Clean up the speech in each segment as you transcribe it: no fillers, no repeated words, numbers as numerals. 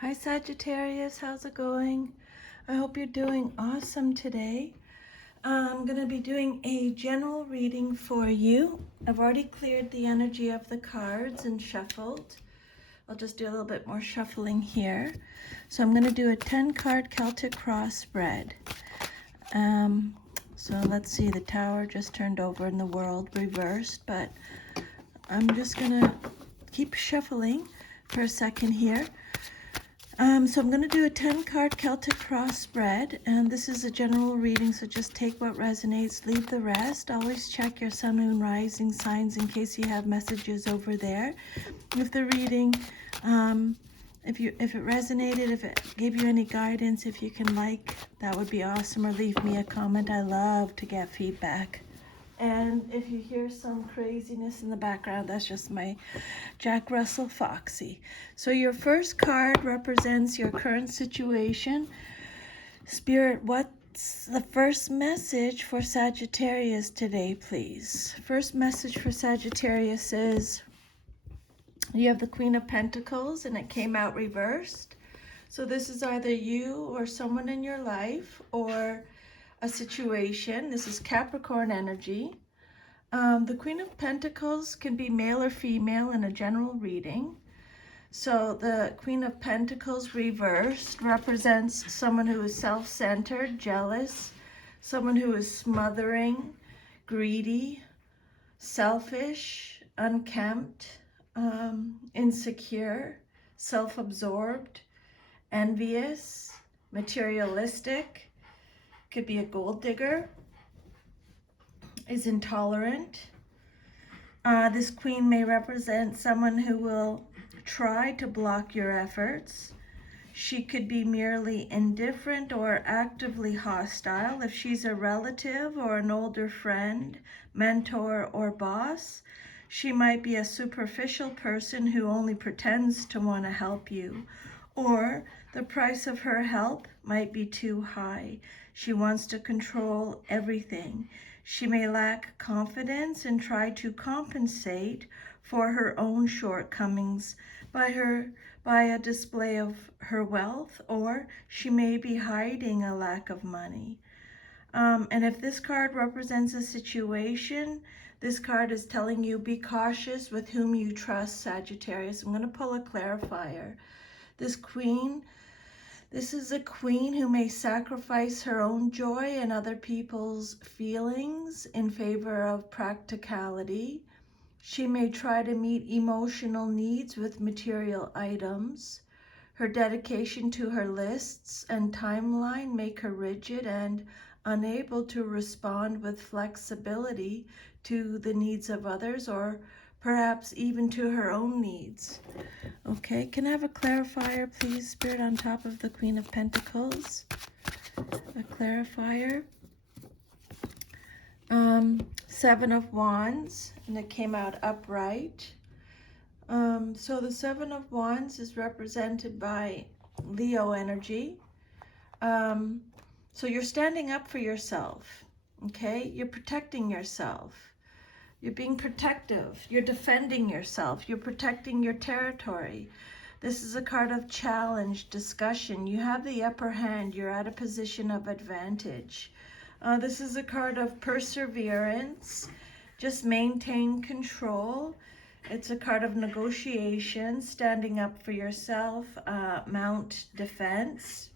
Hi Sagittarius, how's it going? I hope you're doing awesome today. I'm going to be doing a general reading for you. I've already cleared the energy of the cards and shuffled. I'll just do a little bit more shuffling here. So I'm going to do a 10-card Celtic cross spread. So let's see, the Tower just turned over in the world reversed, but I'm just going to keep shuffling for a second here. So I'm going to do a 10-card Celtic cross spread, and this is a general reading, so just take what resonates, leave the rest. Always check your sun, moon, rising signs in case you have messages over there. If the reading, if it resonated, if it gave you any guidance, if you can that would be awesome, or leave me a comment. I love to get feedback. And if you hear some craziness in the background, that's just my Jack Russell Foxy. So your first card represents your current situation. Spirit, what's the first message for Sagittarius today, please? First message for Sagittarius is you have the Queen of Pentacles, and it came out reversed. So this is either you or someone in your life, or a situation. This is Capricorn energy. The Queen of Pentacles can be male or female in a general reading. So the Queen of Pentacles reversed represents someone who is self-centered, jealous, someone who is smothering, greedy, selfish, unkempt, insecure, self-absorbed, envious, materialistic, could be a gold digger, is intolerant. This queen may represent someone who will try to block your efforts. She could be merely indifferent or actively hostile. If she's a relative or an older friend, mentor, or boss, she might be a superficial person who only pretends to want to help you. Or the price of her help might be too high. She wants to control everything. She may lack confidence and try to compensate for her own shortcomings by a display of her wealth, or she may be hiding a lack of money. And if this card represents a situation, this card is telling you be cautious with whom you trust, Sagittarius. I'm going to pull a clarifier. This is a queen who may sacrifice her own joy and other people's feelings in favor of practicality. She may try to meet emotional needs with material items. Her dedication to her lists and timeline make her rigid and unable to respond with flexibility to the needs of others, or perhaps even to her own needs. Okay, can I have a clarifier, please, Spirit, on top of the Queen of Pentacles? A clarifier. Seven of Wands, and it came out upright. So the Seven of Wands is represented by Leo energy. So you're standing up for yourself, okay? You're protecting yourself. You're being protective. You're defending yourself. You're protecting your territory. This is a card of challenge, discussion. You have the upper hand. You're at a position of advantage. This is a card of perseverance. Just maintain control. It's a card of negotiation, standing up for yourself, mount defense.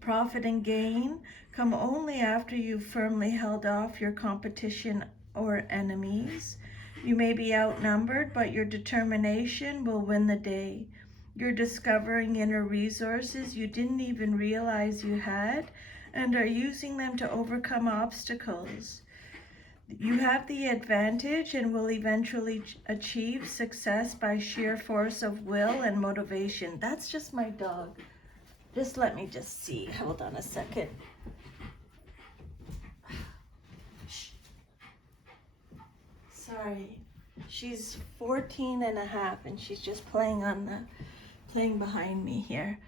Profit and gain come only after you've firmly held off your competition or enemies. You may be outnumbered, but your determination will win the day. You're discovering inner resources you didn't even realize you had, and are using them to overcome obstacles. You have the advantage and will eventually achieve success by sheer force of will and motivation. That's just my dog. Just let me just see. Hold on a second. Sorry. She's 14 and a half, and she's just playing behind me here.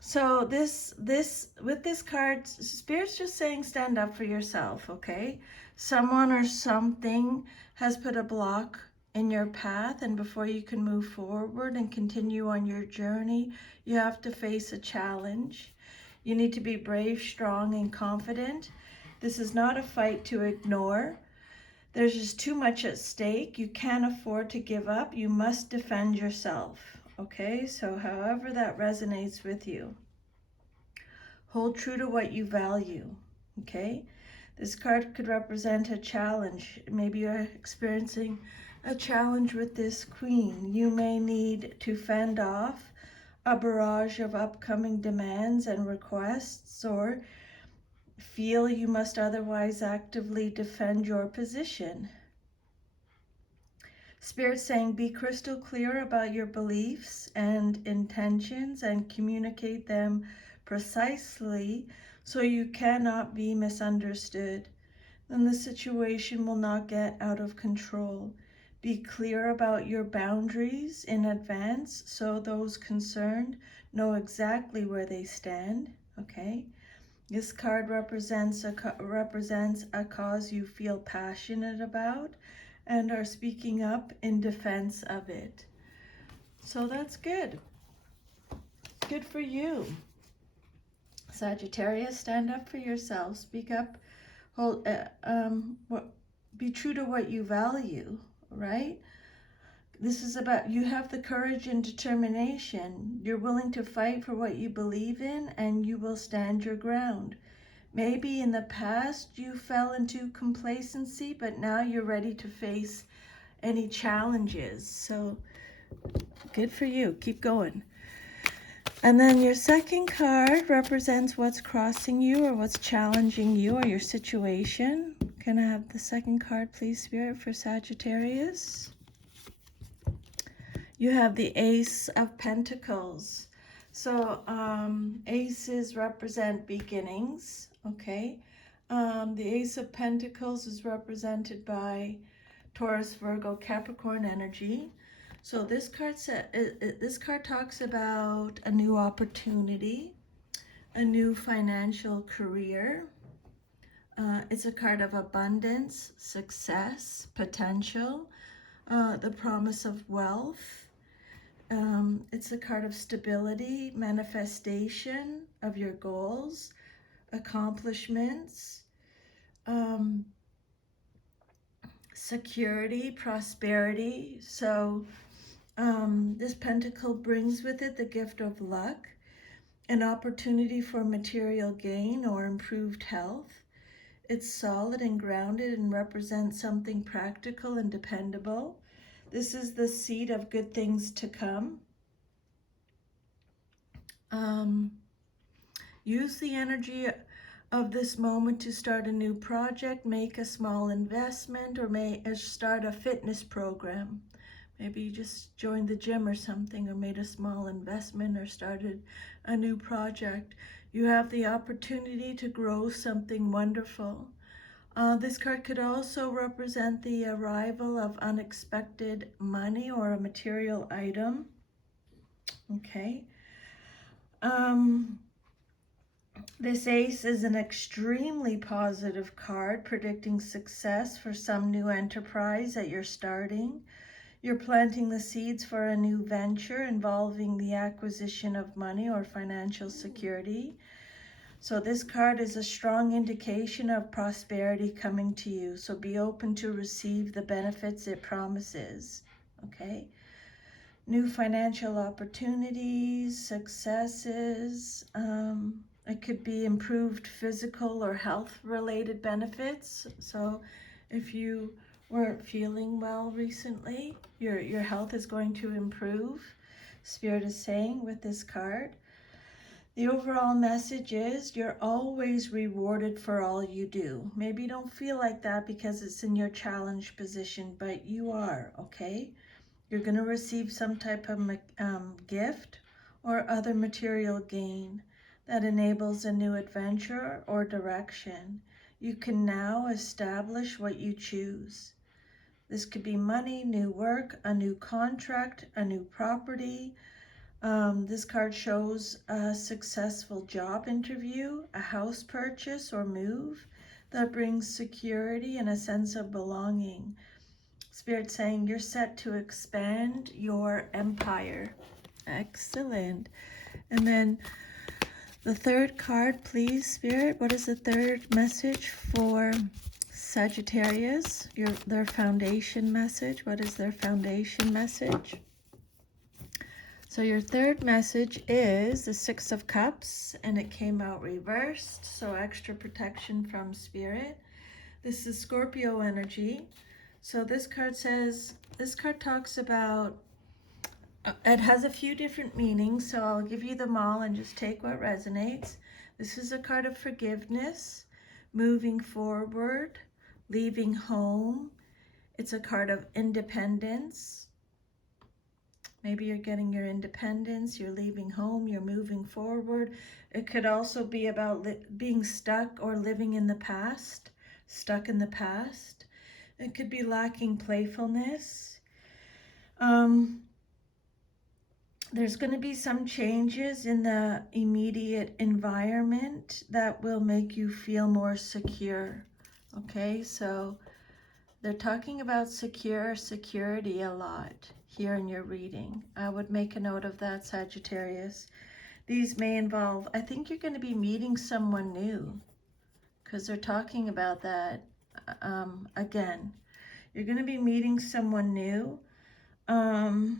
So with this card, Spirit's just saying stand up for yourself, okay? Someone or something has put a block in your path, and before you can move forward and continue on your journey, you have to face a challenge. You need to be brave, strong, and confident. This is not a fight to ignore. There's just too much at stake. You can't afford to give up. You must defend yourself. Okay, so however that resonates with you, hold true to what you value. Okay, this card could represent a challenge. Maybe you're experiencing a challenge with this queen. You may need to fend off a barrage of upcoming demands and requests, or feel you must otherwise actively defend your position. Spirit saying, be crystal clear about your beliefs and intentions and communicate them precisely so you cannot be misunderstood. Then the situation will not get out of control. Be clear about your boundaries in advance so those concerned know exactly where they stand. Okay? This card represents a cause you feel passionate about and are speaking up in defense of it. So that's good. Good for you. Sagittarius, stand up for yourself. Speak up. Be true to what you value, right? This is about, you have the courage and determination. You're willing to fight for what you believe in, and you will stand your ground. Maybe in the past you fell into complacency, but now you're ready to face any challenges. So good for you. Keep going. And then your second card represents what's crossing you or what's challenging you or your situation. Can I have the second card, please, Spirit, for Sagittarius? You have the Ace of Pentacles. So aces represent beginnings, okay? The Ace of Pentacles is represented by Taurus, Virgo, Capricorn energy. So this card talks about a new opportunity, a new financial career. It's a card of abundance, success, potential, the promise of wealth. It's a card of stability, manifestation of your goals, accomplishments, security, prosperity. So this pentacle brings with it the gift of luck, an opportunity for material gain or improved health. It's solid and grounded and represents something practical and dependable. This is the seed of good things to come. Use the energy of this moment to start a new project, make a small investment, or start a fitness program. Maybe you just joined the gym or something, or made a small investment, or started a new project. You have the opportunity to grow something wonderful. This card could also represent the arrival of unexpected money or a material item. Okay. This ace is an extremely positive card, predicting success for some new enterprise that you're starting. You're planting the seeds for a new venture involving the acquisition of money or financial security. So this card is a strong indication of prosperity coming to you. So be open to receive the benefits it promises. Okay? New financial opportunities, successes. It could be improved physical or health-related benefits. So if you weren't feeling well recently, your health is going to improve, Spirit is saying with this card. The overall message is you're always rewarded for all you do. Maybe you don't feel like that because it's in your challenge position, but you are, okay? You're going to receive some type of gift or other material gain that enables a new adventure or direction. You can now establish what you choose. This could be money, new work, a new contract, a new property. This card shows a successful job interview, a house purchase or move that brings security and a sense of belonging. Spirit saying you're set to expand your empire. Excellent. And then the third card, please, Spirit. What is the third message for Sagittarius? Their foundation message. What is their foundation message? So your third message is the Six of Cups, and it came out reversed, so extra protection from Spirit. This is Scorpio energy. So this card talks about, it has a few different meanings, so I'll give you them all and just take what resonates. This is a card of forgiveness, moving forward, leaving home. It's a card of independence. Maybe you're getting your independence, you're leaving home, you're moving forward. It could also be about being stuck or living in the past, stuck in the past. It could be lacking playfulness. There's going to be some changes in the immediate environment that will make you feel more secure. Okay, so they're talking about security a lot here in your reading. I would make a note of that, Sagittarius. These may involve, I think you're going to be meeting someone new, because they're talking about that again. You're going to be meeting someone new. You're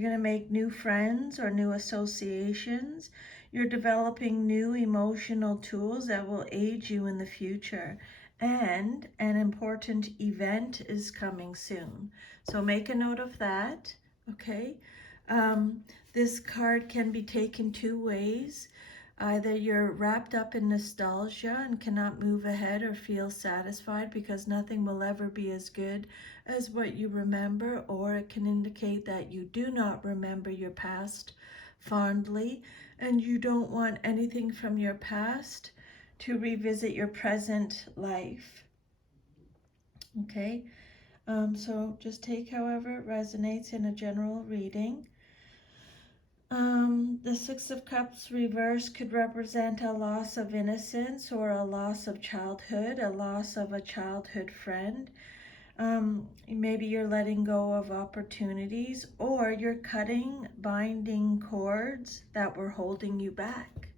going to make new friends or new associations. You're developing new emotional tools that will aid you in the future. And an important event is coming soon. So make a note of that, okay? This card can be taken two ways. Either you're wrapped up in nostalgia and cannot move ahead or feel satisfied because nothing will ever be as good as what you remember, or it can indicate that you do not remember your past fondly and you don't want anything from your past to revisit your present life. Okay, so just take however it resonates in a general reading. The Six of Cups reverse could represent a loss of innocence or a loss of childhood, a loss of a childhood friend. Maybe you're letting go of opportunities, or you're cutting binding cords that were holding you back.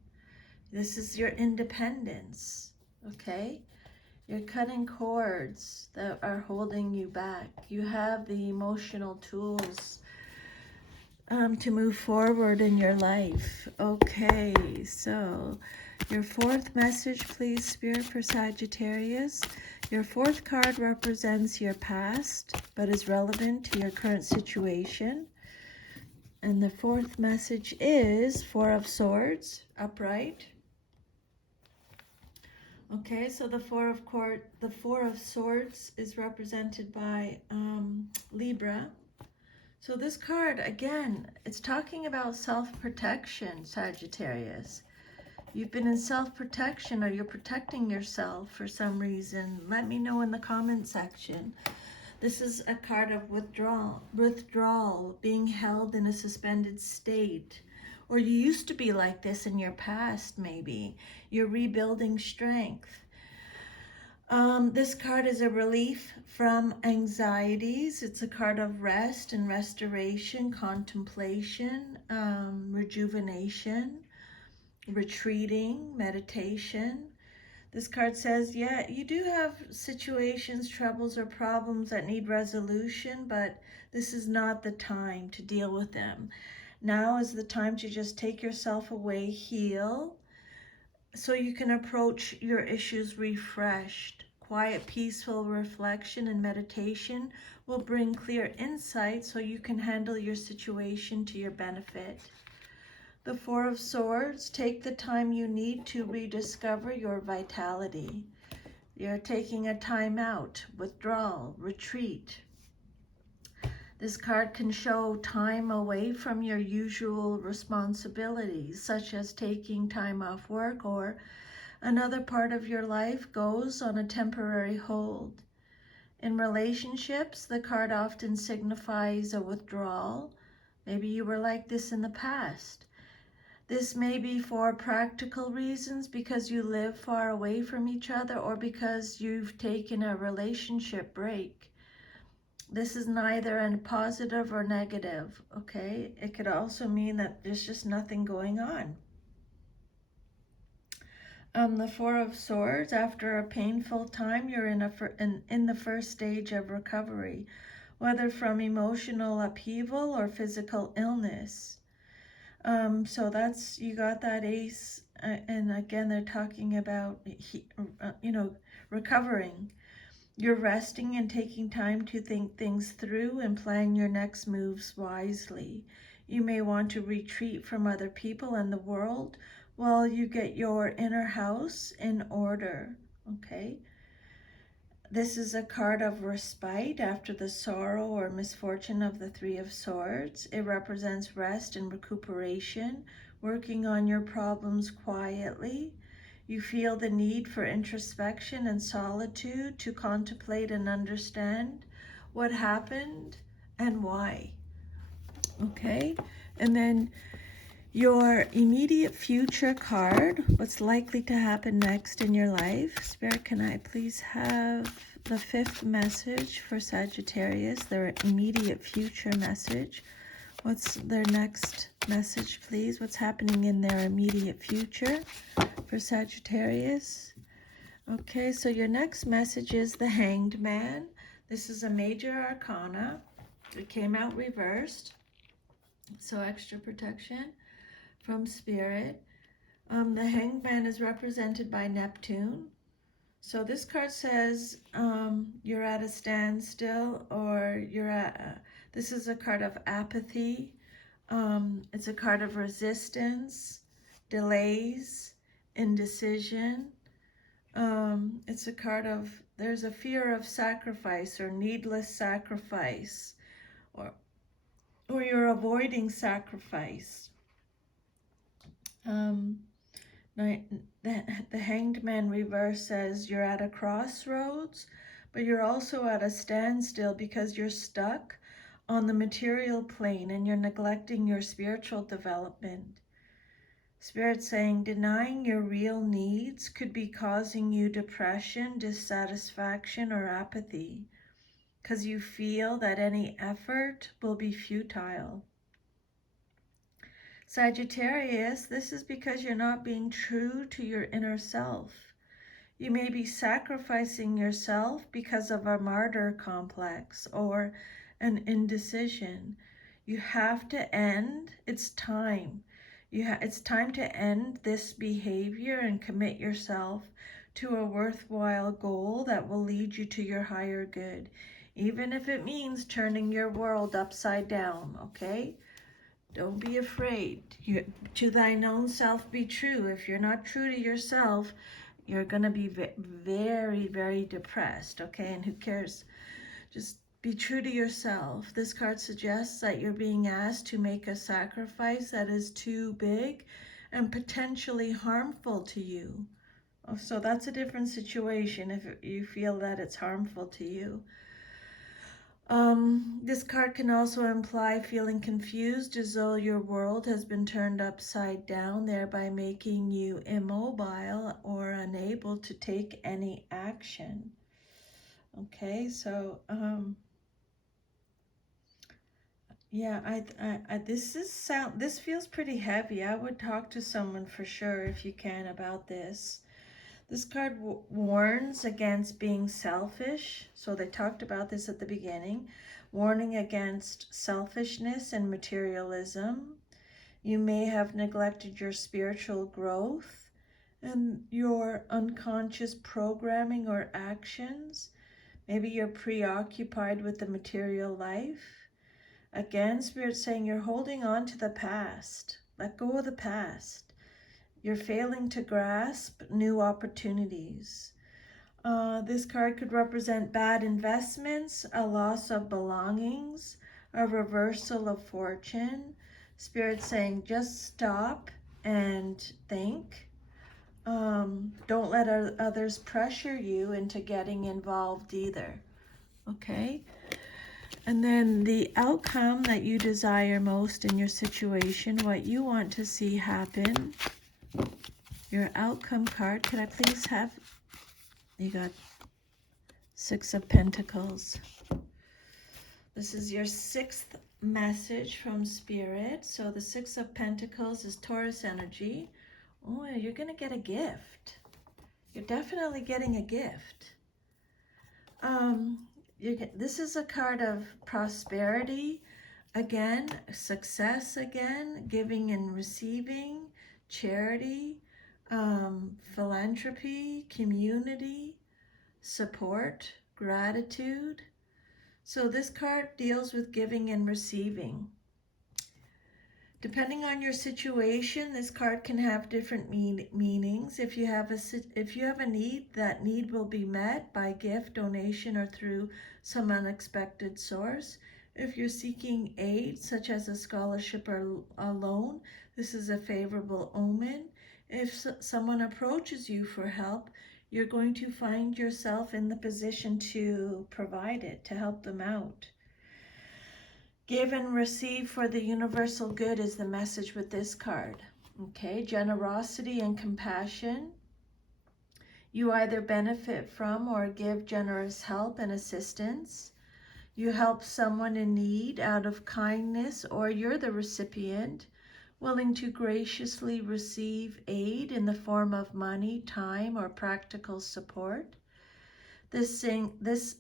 This is your independence, okay? You're cutting cords that are holding you back. You have the emotional tools to move forward in your life. Okay, so your fourth message, please, Spirit, for Sagittarius. Your fourth card represents your past, but is relevant to your current situation. And the fourth message is Four of Swords, upright. Okay, so the Four of Swords is represented by Libra. So this card, again, it's talking about self-protection, Sagittarius. You've been in self-protection, or you're protecting yourself for some reason. Let me know in the comment section. This is a card of withdrawal, being held in a suspended state. Or you used to be like this in your past, maybe. You're rebuilding strength. This card is a relief from anxieties. It's a card of rest and restoration, contemplation, rejuvenation, retreating, meditation. This card says, yeah, you do have situations, troubles, or problems that need resolution, but this is not the time to deal with them. Now is the time to just take yourself away, heal, so you can approach your issues refreshed. Quiet, peaceful reflection and meditation will bring clear insight so you can handle your situation to your benefit. The Four of Swords, take the time you need to rediscover your vitality. You're taking a time out, withdrawal, retreat. This card can show time away from your usual responsibilities, such as taking time off work, or another part of your life goes on a temporary hold. In relationships, the card often signifies a withdrawal. Maybe you were like this in the past. This may be for practical reasons, because you live far away from each other, or because you've taken a relationship break. This is neither a positive or negative, okay? It could also mean that there's just nothing going on. The Four of Swords, after a painful time, you're in the first stage of recovery, whether from emotional upheaval or physical illness. So that's, you got that ace, and again, they're talking about, recovering. You're resting and taking time to think things through and plan your next moves wisely. You may want to retreat from other people and the world while you get your inner house in order, okay? This is a card of respite after the sorrow or misfortune of the Three of Swords. It represents rest and recuperation, working on your problems quietly. You feel the need for introspection and solitude to contemplate and understand what happened and why. Okay? And then your immediate future card, what's likely to happen next in your life. Spirit, can I please have the fifth message for Sagittarius, their immediate future message? What's their next message, please? What's happening in their immediate future for Sagittarius? Okay, so your next message is the Hanged Man. This is a major arcana. It came out reversed, so extra protection from Spirit. The Hanged Man is represented by Neptune. So this card says you're at a standstill, or you're at, this is a card of apathy. It's a card of resistance, delays, indecision. It's a card of, there's a fear of sacrifice or needless sacrifice, or you're avoiding sacrifice. The Hanged Man reverse says you're at a crossroads, but you're also at a standstill because you're stuck on the material plane and you're neglecting your spiritual development. Spirit saying denying your real needs could be causing you depression, dissatisfaction, or apathy because you feel that any effort will be futile. Sagittarius, this is because you're not being true to your inner self. You may be sacrificing yourself because of a martyr complex or an indecision. You have to end, it's time. It's time to end this behavior and commit yourself to a worthwhile goal that will lead you to your higher good, even if it means turning your world upside down, okay? Don't be afraid. To thine own self be true. If you're not true to yourself, you're going to be very, very depressed, okay? And who cares? Just be true to yourself. This card suggests that you're being asked to make a sacrifice that is too big and potentially harmful to you. So that's a different situation if you feel that it's harmful to you. This card can also imply feeling confused, as though your world has been turned upside down, thereby making you immobile or unable to take any action. Okay, so yeah, this feels pretty heavy. I would talk to someone for sure if you can about this. This card warns against being selfish. So they talked about this at the beginning. Warning against selfishness and materialism. You may have neglected your spiritual growth and your unconscious programming or actions. Maybe you're preoccupied with the material life. Again, Spirit's saying you're holding on to the past. Let go of the past. You're failing to grasp new opportunities. This card could represent bad investments, a loss of belongings, a reversal of fortune. Spirit saying just stop and think. Don't let others pressure you into getting involved either. Okay? And then the outcome that you desire most in your situation, what you want to see happen. Your outcome card, could I please have, you got Six of Pentacles. This is your 6th message from Spirit. So the 6 of Pentacles is Taurus energy. Oh, you're going to get a gift. You're definitely getting a gift. This is a card of prosperity, again, success again, giving and receiving, charity, philanthropy, community, support, gratitude. So this card deals with giving and receiving. Depending on your situation, this card can have different meanings. If you have a need, that need will be met by gift, donation, or through some unexpected source. If you're seeking aid, such as a scholarship or a loan, this is a favorable omen. If someone approaches you for help, you're going to find yourself in the position to provide it, to help them out. Give and receive for the universal good is the message with this card. Okay, generosity and compassion. You either benefit from or give generous help and assistance. You help someone in need out of kindness, or you're the recipient, willing to graciously receive aid in the form of money, time, or practical support. This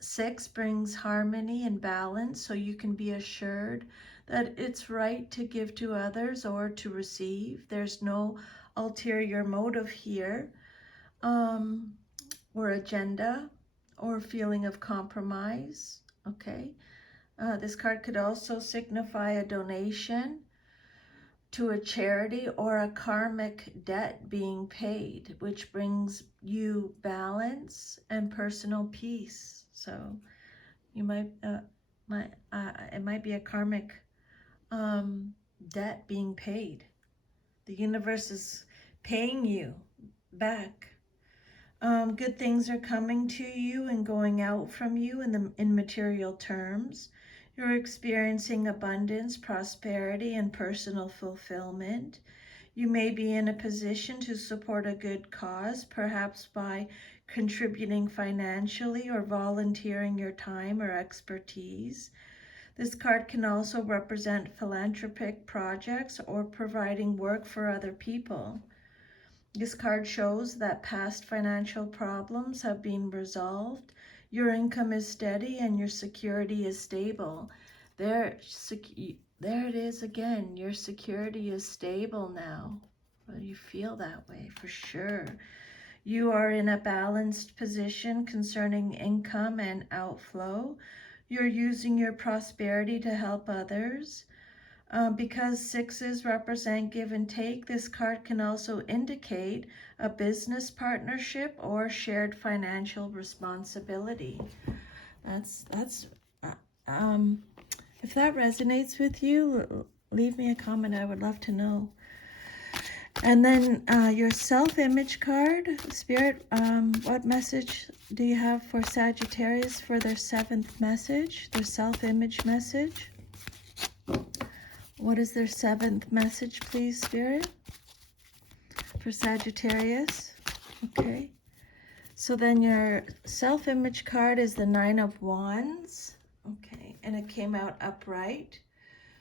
6 brings harmony and balance, so you can be assured that it's right to give to others or to receive. There's no ulterior motive here, or agenda, or feeling of compromise. Okay. This card could also signify a donation to a charity or a karmic debt being paid, which brings you balance and personal peace. So you might, it might be a karmic debt being paid. The universe is paying you back. Good things are coming to you and going out from you in material terms. You're experiencing abundance, prosperity, and personal fulfillment. You may be in a position to support a good cause, perhaps by contributing financially or volunteering your time or expertise. This card can also represent philanthropic projects or providing work for other people. This card shows that past financial problems have been resolved. Your income is steady and your security is stable. There it is again. Your security is stable now. Well, you feel that way for sure. You are in a balanced position concerning income and outflow. You're using your prosperity to help others. Because 6s represent give and take, this card can also indicate a business partnership or shared financial responsibility. If that resonates with you, leave me a comment. I would love to know. And then your self-image card, Spirit, what message do you have for Sagittarius for their 7th message, their self-image message? What is their 7th message, please, Spirit, for Sagittarius? Okay. So then your self-image card is the 9 of Wands. Okay. And it came out upright.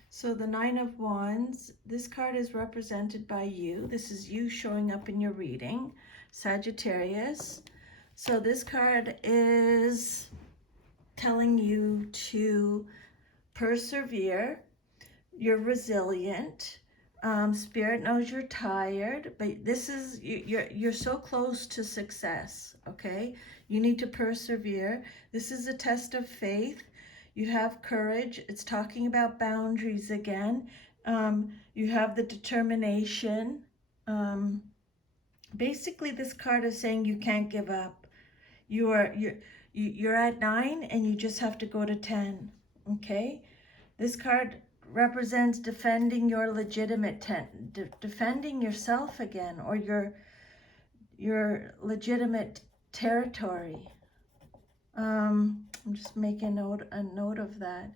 So the 9 of Wands, this card is represented by you. This is you showing up in your reading, Sagittarius. So this card is telling you to persevere. You're resilient. Spirit knows you're tired, but this is, you're so close to success, okay? You need to persevere. This is a test of faith. You have courage. It's talking about boundaries again. You have the determination. Basically, this card is saying you can't give up. You're at 9 and you just have to go to 10, okay? This card represents defending your legitimate defending yourself again, or your legitimate territory. I'm just making a note of that.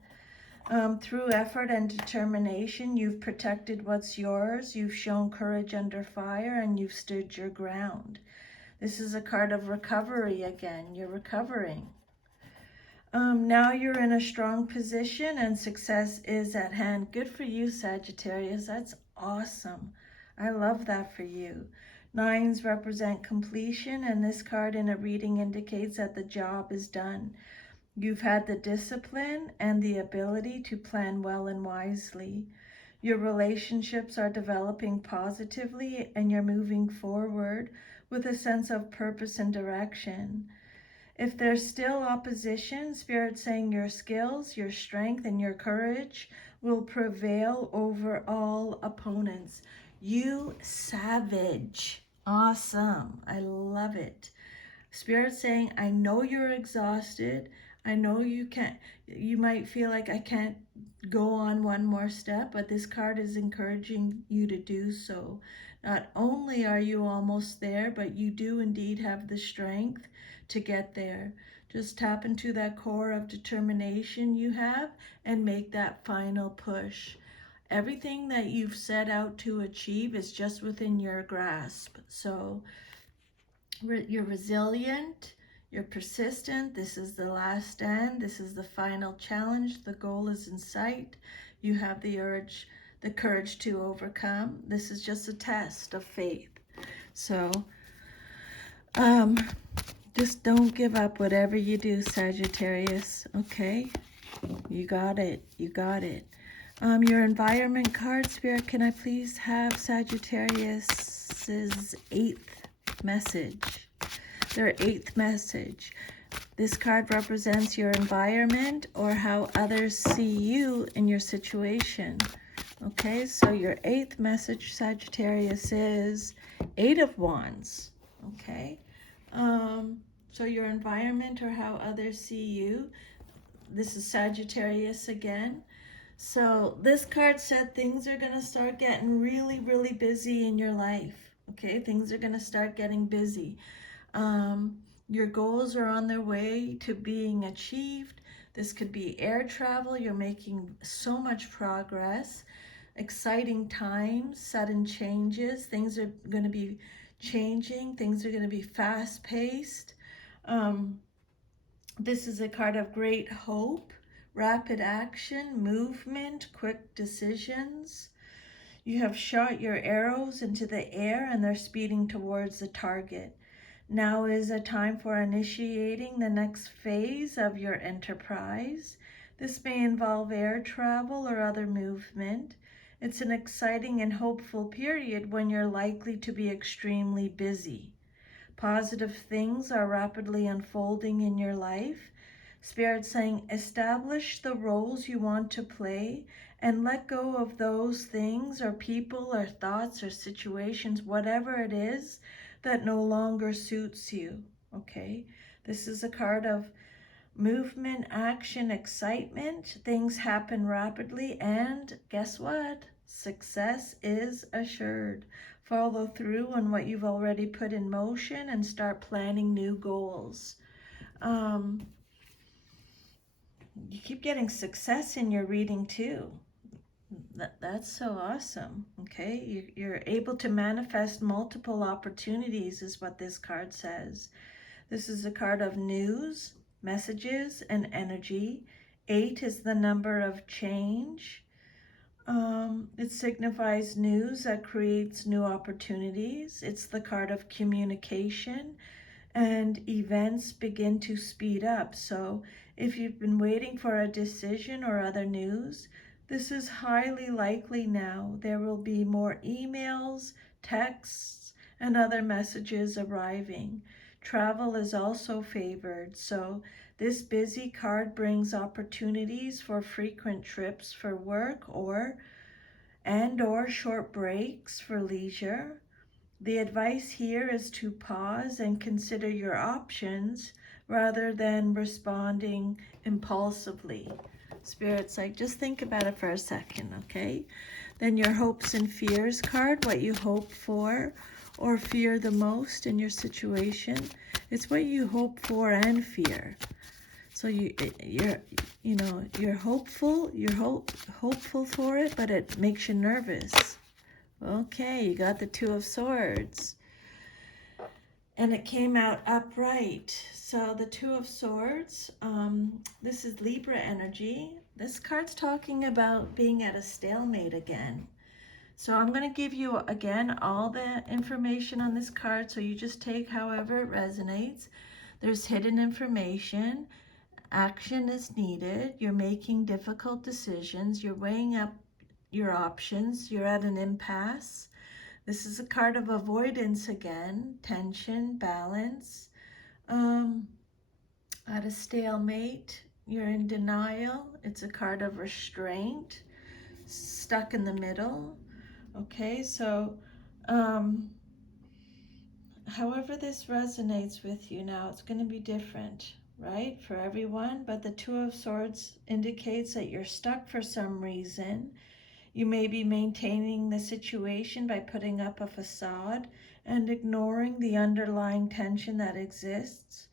Through effort and determination, you've protected what's yours. You've shown courage under fire, and you've stood your ground. This is a card of recovery again. You're recovering. Now you're in a strong position and success is at hand. Good for you, Sagittarius. That's awesome. I love that for you. Nines represent completion, and this card in a reading indicates that the job is done. You've had the discipline and the ability to plan well and wisely. Your relationships are developing positively, and you're moving forward with a sense of purpose and direction. If there's still opposition, Spirit's saying your skills, your strength, and your courage will prevail over all opponents. You savage. Awesome. I love it. Spirit's saying, I know you're exhausted. I know you might feel like I can't go on one more step, but this card is encouraging you to do so. Not only are you almost there, but you do indeed have the strength to get there. Just tap into that core of determination you have and make that final push. Everything that you've set out to achieve is just within your grasp. So you're resilient, you're persistent. This is the last stand. This is the final challenge. The goal is in sight. You have the courage to overcome. This is just a test of faith. So, just don't give up whatever you do, Sagittarius, okay? You got it. You got it. Your environment card, Spirit, can I please have Sagittarius's 8th message? Their 8th message. This card represents your environment or how others see you in your situation. Okay, so your 8th message, Sagittarius, is 8 of Wands. Okay. So your environment or how others see you. This is Sagittarius again. So this card said things are going to start getting really, really busy in your life. Okay, things are going to start getting busy. Your goals are on their way to being achieved. This could be air travel. You're making so much progress. Exciting times, sudden changes. Things are going to be changing. Things are going to be fast-paced. This is a card of great hope, rapid action, movement, quick decisions. You have shot your arrows into the air and they're speeding towards the target. Now is a time for initiating the next phase of your enterprise. This may involve air travel or other movement. It's an exciting and hopeful period when you're likely to be extremely busy. Positive things are rapidly unfolding in your life. Spirit saying, establish the roles you want to play and let go of those things or people or thoughts or situations, whatever it is, that no longer suits you. Okay? This is a card of movement, action, excitement. Things happen rapidly, and guess what? Success is assured. Follow through on what you've already put in motion and start planning new goals. You keep getting success in your reading too. That's so awesome. Okay, you're able to manifest multiple opportunities is what this card says. This is a card of news, messages, and energy. 8 is the number of change. It signifies news that creates new opportunities. It's the card of communication, and events begin to speed up. So if you've been waiting for a decision or other news, this is highly likely now. There will be more emails, texts, and other messages arriving. Travel is also favored. So this busy card brings opportunities for frequent trips for work or short breaks for leisure. The advice here is to pause and consider your options rather than responding impulsively. Spirit's like, just think about it for a second, okay? Then your hopes and fears card, what you hope for or fear the most in your situation. It's what you hope for and fear. So you're hopeful, hopeful for it, but it makes you nervous. Okay, you got the 2 of Swords. and it came out upright. So the Two of Swords, this is Libra energy. This card's talking about being at a stalemate again. So I'm going to give you again all the information on this card, so you just take however it resonates. There's hidden information. Action is needed. You're making difficult decisions. You're weighing up your options. You're at an impasse. This is a card of avoidance again, tension, balance. At a stalemate, you're in denial. It's a card of restraint, stuck in the middle. Okay, so however this resonates with you now, it's going to be different, right, for everyone. But the Two of Swords indicates that you're stuck for some reason. You may be maintaining the situation by putting up a facade and ignoring the underlying tension that exists.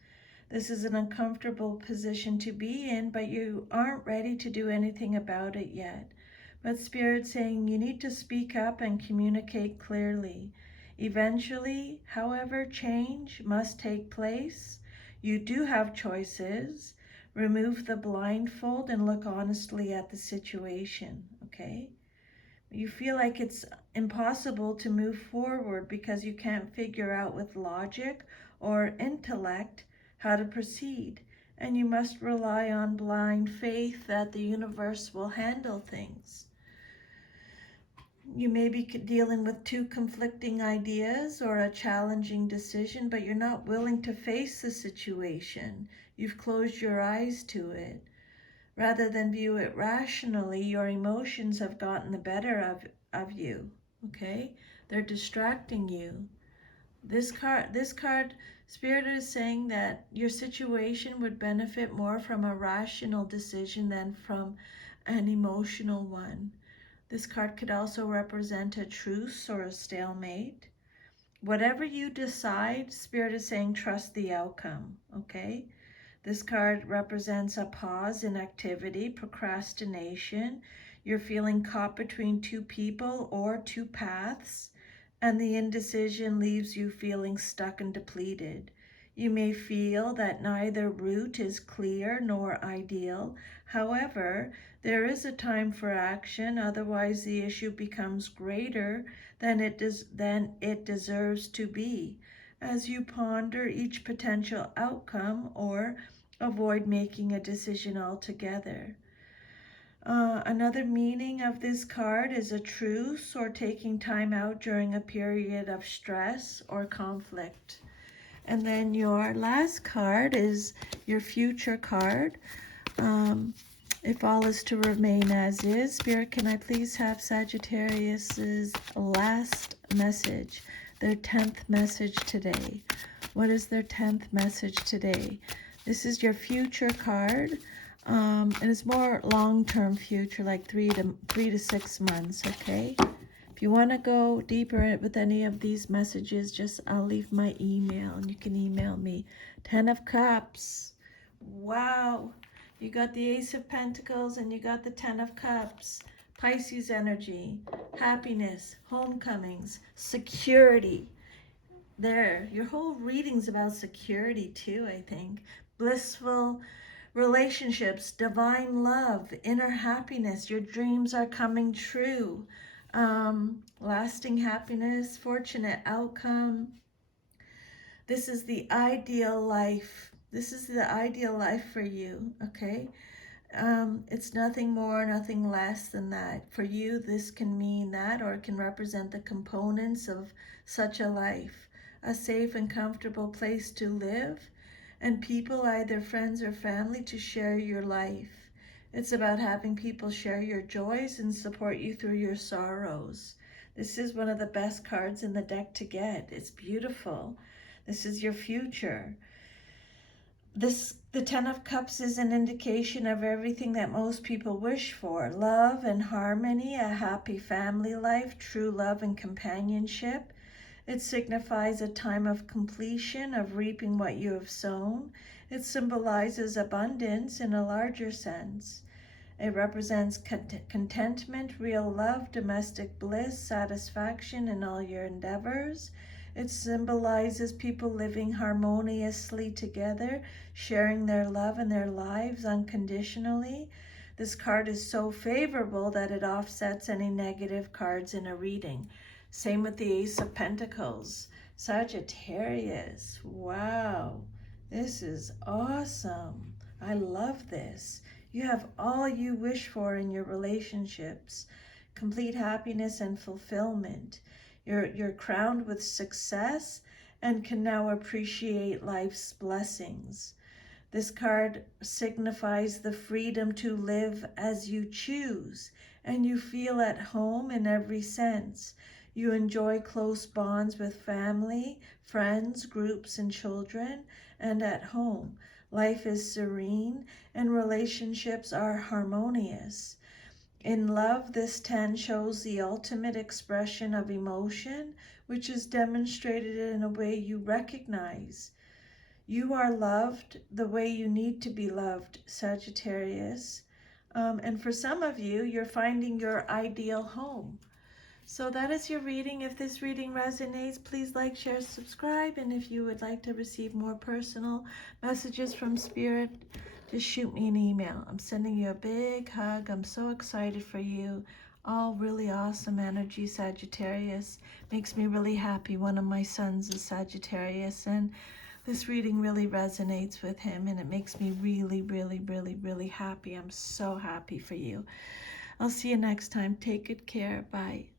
This is an uncomfortable position to be in, but you aren't ready to do anything about it yet. But Spirit's saying you need to speak up and communicate clearly. Eventually, however, change must take place. You do have choices. Remove the blindfold and look honestly at the situation, okay? You feel like it's impossible to move forward because you can't figure out with logic or intellect how to proceed. And you must rely on blind faith that the universe will handle things. You may be dealing with two conflicting ideas or a challenging decision, but you're not willing to face the situation. You've closed your eyes to it. Rather than view it rationally, your emotions have gotten the better of you, okay? They're distracting you. This card, Spirit is saying that your situation would benefit more from a rational decision than from an emotional one. This card could also represent a truce or a stalemate. Whatever you decide, Spirit is saying trust the outcome, okay? This card represents a pause in activity, procrastination. You're feeling caught between two people or two paths, and the indecision leaves you feeling stuck and depleted. You may feel that neither route is clear nor ideal. However, there is a time for action, otherwise the issue becomes greater than it deserves to be. As you ponder each potential outcome or avoid making a decision altogether. Another meaning of this card is a truce or taking time out during a period of stress or conflict. And then your last card is your future card. If all is to remain as is, Spirit, can I please have Sagittarius's last message, their 10th message today? What is their 10th message today? This is your future card, and it's more long-term future, like 3 to 6 months, okay? If you want to go deeper with any of these messages, I'll leave my email, and you can email me. 10 of Cups. Wow. You got the Ace of Pentacles, and you got the 10 of Cups. Pisces energy, happiness, homecomings, security. There, your whole reading's about security too, I think. Blissful relationships, divine love, inner happiness. Your dreams are coming true. Lasting happiness, fortunate outcome. This is the ideal life. This is the ideal life for you, okay? It's nothing more, nothing less than that. For you, this can mean that, or it can represent the components of such a life. A safe and comfortable place to live, and people, either friends or family, to share your life. It's about having people share your joys and support you through your sorrows. This is one of the best cards in the deck to get. It's beautiful. This is your future. The 10 of Cups is an indication of everything that most people wish for. Love and harmony, a happy family life, true love and companionship. It signifies a time of completion, of reaping what you have sown. It symbolizes abundance in a larger sense. It represents contentment, real love, domestic bliss, satisfaction in all your endeavors. It symbolizes people living harmoniously together, sharing their love and their lives unconditionally. This card is so favorable that it offsets any negative cards in a reading. Same with the Ace of Pentacles. Sagittarius, wow, this is awesome. I love this. You have all you wish for in your relationships. Complete happiness and fulfillment. You're crowned with success and can now appreciate life's blessings. This card signifies the freedom to live as you choose, and you feel at home in every sense. You enjoy close bonds with family, friends, groups, and children, and at home. Life is serene, and relationships are harmonious. In love, this 10 shows the ultimate expression of emotion, which is demonstrated in a way you recognize. You are loved the way you need to be loved, Sagittarius. And for some of you, you're finding your ideal home. So that is your reading. If this reading resonates, please like, share, subscribe. And if you would like to receive more personal messages from Spirit, just shoot me an email. I'm sending you a big hug. I'm so excited for you. All really awesome energy, Sagittarius. Makes me really happy. One of my sons is Sagittarius, and this reading really resonates with him, and it makes me really, really, really, really happy. I'm so happy for you. I'll see you next time. Take good care. Bye.